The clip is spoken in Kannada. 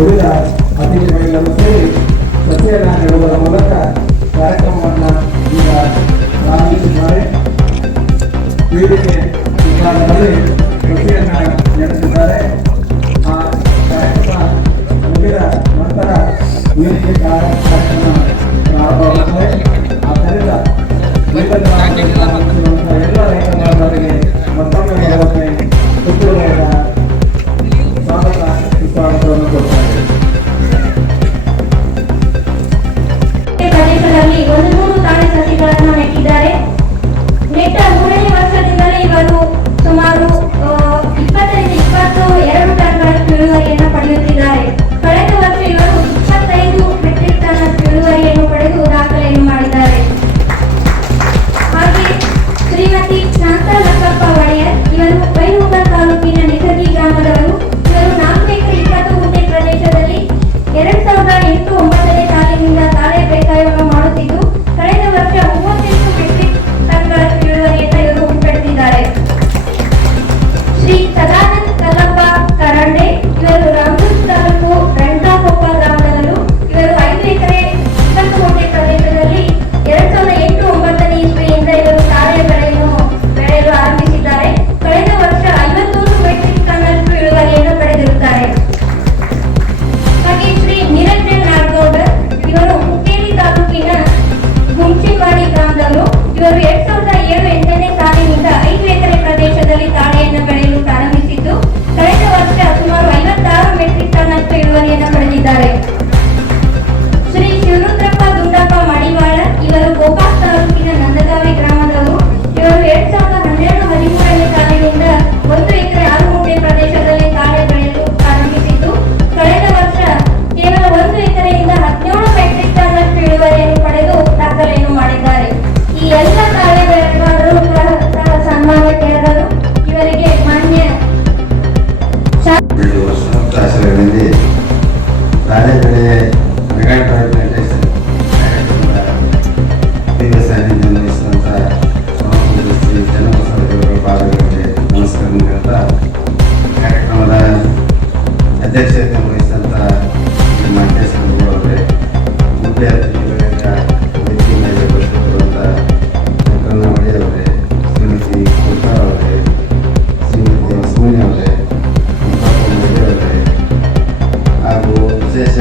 ಉಳಿದ ಅತಿಥಿಗಳೆಲ್ಲರೂ ಸೇರಿ ಸಸಿಯನ್ನು ನೆಡುವುದರ ಮೂಲಕ ಕಾರ್ಯಕ್ರಮವನ್ನು ಈಗ ಪ್ರಾರಂಭಿಸಿದ್ದಾರೆ. ವೇದಿಕೆ ವಿಭಾಗದಲ್ಲಿ ಸಸಿಯನ್ನು ನಡೆಸಿದ್ದಾರೆ. ಆ ಕಾರ್ಯಕ್ರಮ ಮುಗಿದ ನಂತರ ವೇದಿಕೆ ಕಾರ್ಯಕ್ರಮ ಪ್ರಾರಂಭವಾಗುತ್ತದೆ. ಆದ್ದರಿಂದ ಎಲ್ಲ ರೈತರಿಗೆ ಮತ್ತೊಮ್ಮೆ ಬರುವಂತೆ ಸುತ್ತೂರಿನ ಸ್ವಾಗತ ಸುಸ್ವಾಗತವನ್ನು ಕೊಡ್ತಾರೆ. ಪ್ರದೇಶದಲ್ಲಿ 100 ತಾಳೆ ಸಸಿಗಳನ್ನು ನೆಟ್ಟಿದ್ದಾರೆ. ನೆಟ್ಟ 3ನೇ ವರ್ಷದಿಂದಲೇ ಇವರು ಸುಮಾರು 20-22 ಟನ್ಗಳಷ್ಟು ಇಳುವರಿಯನ್ನು ಪಡೆಯುತ್ತಿದ್ದಾರೆ. ಕಳೆದ ವರ್ಷ ಇವರು 25 ಮೆಟ್ರಿಕ್ ಟನ್ನಷ್ಟು ಇಳುವರಿಯನ್ನು ಪಡೆದು ದಾಖಲೆಯನ್ನು ಮಾಡಿದ್ದಾರೆ. ಹಾಗೆ ಶ್ರೀಮತಿ ಶಾಂತಾ ಲಕ್ಕಪ್ಪ ಒಡೆಯರ್ ಇವರು ಬೈಲಹೊಂಗಲ ತಾಲೂಕಿನ ನಿಸರ್ಗಿ ಗ್ರಾಮದವರು. ಇವರು 4 ಎಕರೆ 20 ಗುಂಟೆ ಪ್ರದೇಶದಲ್ಲಿ 2008-09ನೇ ಸಾಲಿನಿಂದ ತಾಳೆ ಬೇಸಾಯವನ್ನು ಮಾಡುತ್ತಿದ್ದು ಕಳೆದ ವರ್ಷ 38 ಮೆಟ್ರಿಕ್ ಟನ್ಗಳಷ್ಟು ಇಳುವರಿಯನ್ನು ಇವರು ಪಡೆದಿದ್ದಾರೆ. ಶ್ರೀ ಸದಾನಂದ ಕಲ್ಲಪ್ಪ ಕರಂಡೆ ಇವರು ರಾಮದುರ್ಗ ತಾಲೂಕು ರಣಗಾಕೊಪ್ಪ ಗ್ರಾಮದವರು. ಇವರು 5 ಎಕರೆ 20 ಗುಂಟೆ ಪ್ರದೇಶದಲ್ಲಿ 2008-09ನೇ ಇಸ್ವಿಯಿಂದ ಇವರು ತಾಳೆ ಬೆಳೆಯಲು ಆರಂಭಿಸಿದ್ದಾರೆ. ಕಳೆದ ವರ್ಷ 51 ಮೆಟ್ರಿಕ್ ಟನ್ನಷ್ಟು ಇಳುವರಿಯನ್ನು ಪಡೆದಿರುತ್ತಾರೆ. ಹಾಗೆ ಶ್ರೀ ನಿರಂಜನ್ ನಾಡಗೌಡರ್ ಇವರು ಹುಕ್ಕೇರಿ ತಾಲೂಕಿನ ಗುಂಚಿಪಾಡಿ ಗ್ರಾಮದವರು. ಇವರು 2007-08ನೇ ಸಾಲಿನಿಂದ 5 ಎಕರೆ ಪ್ರದೇಶದಲ್ಲಿ ತಾಳೆಯನ್ನು ಬೆಳೆಯಲು ಪ್ರಾರಂಭಿಸಿದ್ದು ಕಳೆದ ವರ್ಷ ಸುಮಾರು 56 ಮೆಟ್ರಿಕ್ ಟನ್ನಷ್ಟು ಇಳುವರಿಯನ್ನು ಪಡೆದಿದ್ದಾರೆ. ಶ್ರೀ ಶಿವರುದ್ರಪ್ಪ ದುಂಡಪ್ಪ ಮಡಿವಾಳ ಇವರು ಗೋಕಾಕ್ ತಾಲೂಕಿನ ನಂದಗಾವಿ ಗ್ರಾಮದವರು. ಇವರು 2012-13ನೇ ಸಾಲಿನಿಂದ 1 ಎಕರೆ 6 ಗುಂಟೆ ಪ್ರದೇಶದಲ್ಲಿ ತಾಳೆ ಬೆಳೆಯಲು ಪ್ರಾರಂಭಿಸಿದ್ದು ಕಳೆದ ವರ್ಷ ಕೇವಲ 1 ಎಕರೆಯಿಂದ 17 ಮೆಟ್ರಿಕ್ ಟನ್ನಷ್ಟು ಇಳುವರಿಯನ್ನು ಪಡೆದು ದಾಖಲೆಯನ್ನು ಮಾಡಿದ್ದಾರೆ. ಈ ಎಲ್ಲ ತಾಳೆ ಬೆಳೆಗಾರರು ಸಹ ಸನ್ಮಾನ್ಯರಾದರು. ಇವರಿಗೆ ಮಾನ್ಯ ತಾಳೆ ಬೆಳೆ ಮೆಗಾ ಪ್ಲಾಂಟೇಶನ್ ಸಾನ್ನಿಧ್ಯ ವಹಿಸಿದಂಥ ಶ್ರೀ ಚನ್ನಬಸವದೇವರ ಪಾದಗಳಿಗೆ ನಮಸ್ಕಾರ ನೀಡುತ್ತಾ ಕಾರ್ಯಕ್ರಮದ ಅಧ್ಯಕ್ಷತೆ ವಹಿಸಿದಂಥ ಮಾಂಟೇಶ್ವರಗೌಡರವರೇ, ಮುಖ್ಯ ಅತಿಥಿಗಳಿಂದ ವೇದಿಕೆ ಮೇಲೆ ಉಪಸ್ಥಿತರಿರುವಂಥ ಶಂಕರಣ್ಣ ಒಡೆಯವರೇ, ಶ್ರೀಮತಿ ಕುಲ್ಕಾ ಅವರೇ, ಶ್ರೀಮತಿ ಸುಮನಿ ಅವರೇ, ಅವರೇ ಹಾಗೂ ವಿಶೇಷ